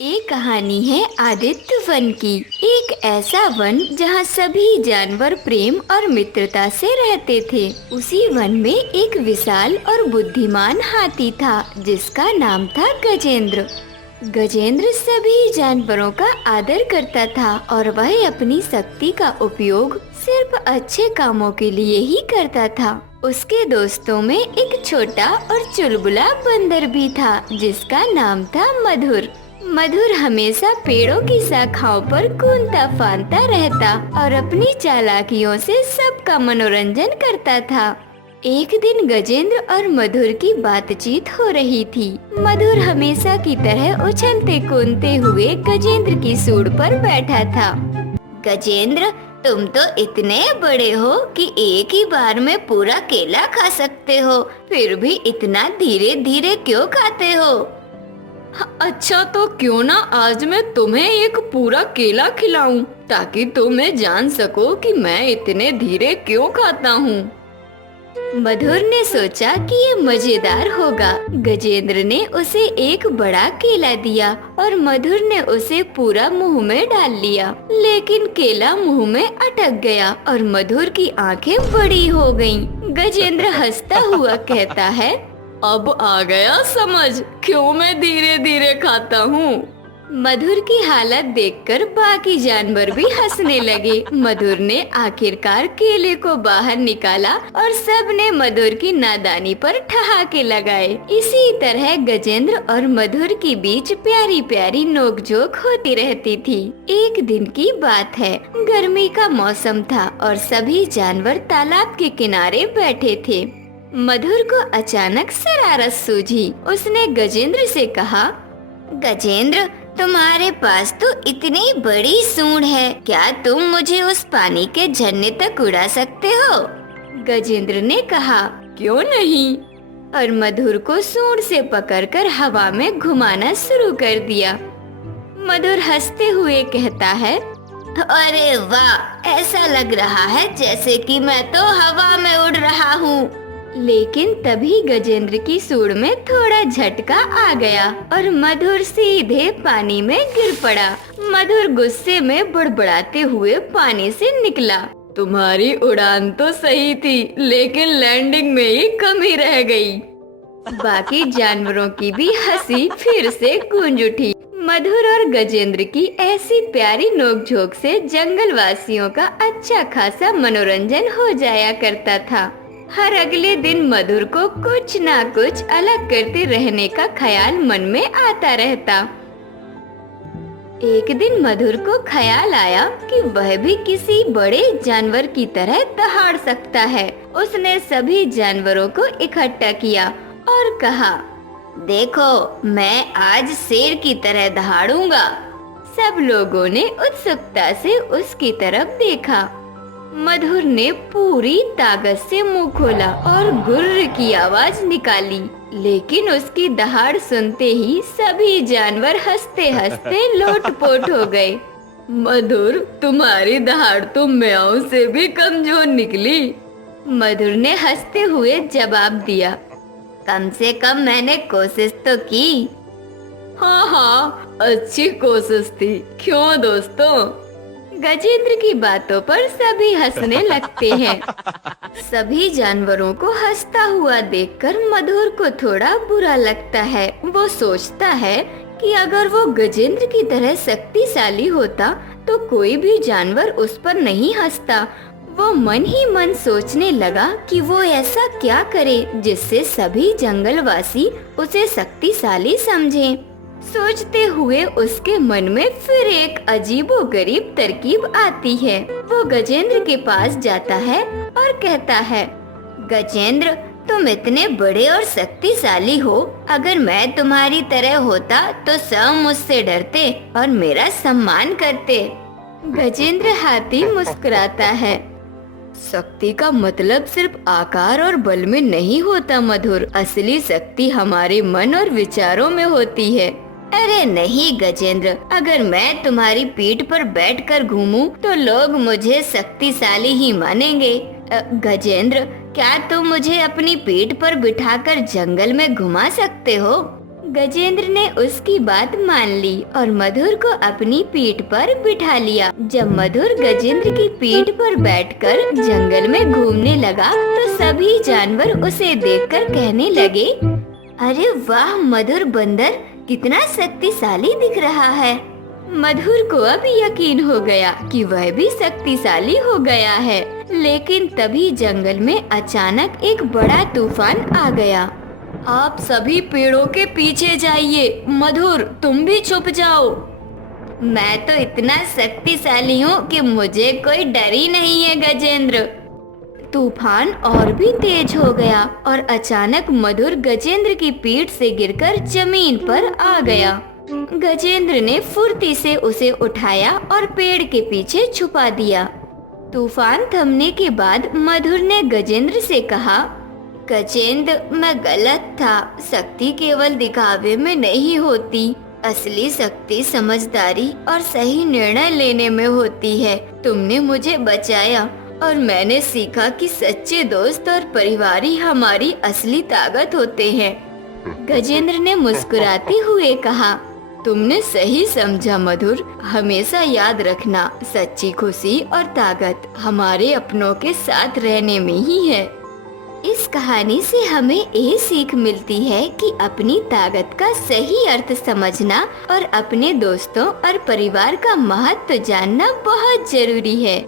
एक कहानी है आदित्य वन की। एक ऐसा वन जहाँ सभी जानवर प्रेम और मित्रता से रहते थे। उसी वन में एक विशाल और बुद्धिमान हाथी था जिसका नाम था गजेंद्र। गजेंद्र सभी जानवरों का आदर करता था और वह अपनी शक्ति का उपयोग सिर्फ अच्छे कामों के लिए ही करता था। उसके दोस्तों में एक छोटा और चुलबुला बंदर भी था जिसका नाम था मधुर। मधुर हमेशा पेड़ों की शाखाओं पर कूदता फांदता रहता और अपनी चालाकियों से सबका मनोरंजन करता था। एक दिन गजेंद्र और मधुर की बातचीत हो रही थी। मधुर हमेशा की तरह उछलते कूदते हुए गजेंद्र की सूंड पर बैठा था। गजेंद्र, तुम तो इतने बड़े हो कि एक ही बार में पूरा केला खा सकते हो, फिर भी इतना धीरे धीरे क्यों खाते हो? अच्छा तो क्यों ना आज मैं तुम्हें एक पूरा केला खिलाऊं ताकि तुम जान सको कि मैं इतने धीरे क्यों खाता हूँ। मधुर ने सोचा कि ये मजेदार होगा। गजेंद्र ने उसे एक बड़ा केला दिया और मधुर ने उसे पूरा मुंह में डाल लिया, लेकिन केला मुंह में अटक गया और मधुर की आंखें बड़ी हो गईं। गजेंद्र हंसता हुआ कहता है, अब आ गया समझ क्यों मैं धीरे धीरे खाता हूँ। मधुर की हालत देखकर बाकी जानवर भी हंसने लगे। मधुर ने आखिरकार केले को बाहर निकाला और सब ने मधुर की नादानी पर ठहाके लगाए। इसी तरह गजेंद्र और मधुर के बीच प्यारी प्यारी नोकझोंक होती रहती थी। एक दिन की बात है, गर्मी का मौसम था और सभी जानवर तालाब के किनारे बैठे थे। मधुर को अचानक शरारत सूझी। उसने गजेंद्र से कहा, गजेंद्र, तुम्हारे पास तो इतनी बड़ी सूंड है, क्या तुम मुझे उस पानी के झरने तक उड़ा सकते हो? गजेंद्र ने कहा, क्यों नहीं, और मधुर को सूंड से पकड़कर हवा में घुमाना शुरू कर दिया। मधुर हंसते हुए कहता है, अरे वाह, ऐसा लग रहा है जैसे कि मैं तो हवा में उड़ रहा हूँ। लेकिन तभी गजेंद्र की सूंड में थोड़ा झटका आ गया और मधुर सीधे पानी में गिर पड़ा। मधुर गुस्से में बड़बड़ाते हुए पानी से निकला। तुम्हारी उड़ान तो सही थी, लेकिन लैंडिंग में ही कमी रह गई। बाकी जानवरों की भी हंसी फिर से गूंज उठी। मधुर और गजेंद्र की ऐसी प्यारी नोकझोंक से जंगल वासियों का अच्छा खासा मनोरंजन हो जाया करता था। हर अगले दिन मधुर को कुछ ना कुछ अलग करते रहने का ख्याल मन में आता रहता। एक दिन मधुर को ख्याल आया कि वह भी किसी बड़े जानवर की तरह दहाड़ सकता है। उसने सभी जानवरों को इकट्ठा किया और कहा, देखो, मैं आज शेर की तरह दहाड़ूंगा। सब लोगों ने उत्सुकता से उसकी तरफ देखा। मधुर ने पूरी ताकत से मुंह खोला और गुर्र की आवाज निकाली, लेकिन उसकी दहाड़ सुनते ही सभी जानवर हंसते हंसते लोटपोट हो गए। मधुर, तुम्हारी दहाड़ तो म्याऊं से भी कमजोर निकली। मधुर ने हंसते हुए जवाब दिया, कम से कम मैंने कोशिश तो की। हाँ, अच्छी कोशिश थी, क्यों दोस्तों? गजेंद्र की बातों पर सभी हंसने लगते हैं। सभी जानवरों को हंसता हुआ देखकर मधुर को थोड़ा बुरा लगता है। वो सोचता है कि अगर वो गजेंद्र की तरह शक्तिशाली होता तो कोई भी जानवर उस पर नहीं हंसता। वो मन ही मन सोचने लगा कि वो ऐसा क्या करे जिससे सभी जंगलवासी उसे शक्तिशाली समझें। सोचते हुए उसके मन में फिर एक अजीबोगरीब तरकीब आती है। वो गजेंद्र के पास जाता है और कहता है, गजेंद्र, तुम इतने बड़े और शक्तिशाली हो, अगर मैं तुम्हारी तरह होता तो सब मुझसे डरते और मेरा सम्मान करते। गजेंद्र हाथी मुस्कुराता है, शक्ति का मतलब सिर्फ आकार और बल में नहीं होता मधुर, असली शक्ति हमारे मन और विचारों में होती है। अरे नहीं गजेंद्र, अगर मैं तुम्हारी पीठ पर बैठकर घूमूं तो लोग मुझे शक्तिशाली ही मानेंगे। गजेंद्र, क्या तुम मुझे अपनी पीठ पर बिठाकर जंगल में घुमा सकते हो? गजेंद्र ने उसकी बात मान ली और मधुर को अपनी पीठ पर बिठा लिया। जब मधुर गजेंद्र की पीठ पर बैठकर जंगल में घूमने लगा तो सभी जानवर उसे देखकर कहने लगे, अरे वाह मधुर बंदर, कितना शक्तिशाली दिख रहा है। मधुर को अब यकीन हो गया कि वह भी शक्तिशाली हो गया है। लेकिन तभी जंगल में अचानक एक बड़ा तूफान आ गया। आप सभी पेड़ों के पीछे जाइए, मधुर तुम भी छुप जाओ। मैं तो इतना शक्तिशाली हूँ कि मुझे कोई डर ही नहीं है गजेंद्र। तूफान और भी तेज हो गया और अचानक मधुर गजेंद्र की पीठ से गिरकर जमीन पर आ गया। गजेंद्र ने फुर्ती से उसे उठाया और पेड़ के पीछे छुपा दिया। तूफान थमने के बाद मधुर ने गजेंद्र से कहा, गजेंद्र मैं गलत था। शक्ति केवल दिखावे में नहीं होती, असली शक्ति समझदारी और सही निर्णय लेने में होती है। तुमने मुझे बचाया और मैंने सीखा कि सच्चे दोस्त और परिवार ही हमारी असली ताकत होते हैं। गजेंद्र ने मुस्कुराते हुए कहा, तुमने सही समझा मधुर। हमेशा याद रखना, सच्ची खुशी और ताकत हमारे अपनों के साथ रहने में ही है। इस कहानी से हमें ये सीख मिलती है कि अपनी ताकत का सही अर्थ समझना और अपने दोस्तों और परिवार का महत्व जानना बहुत जरूरी है।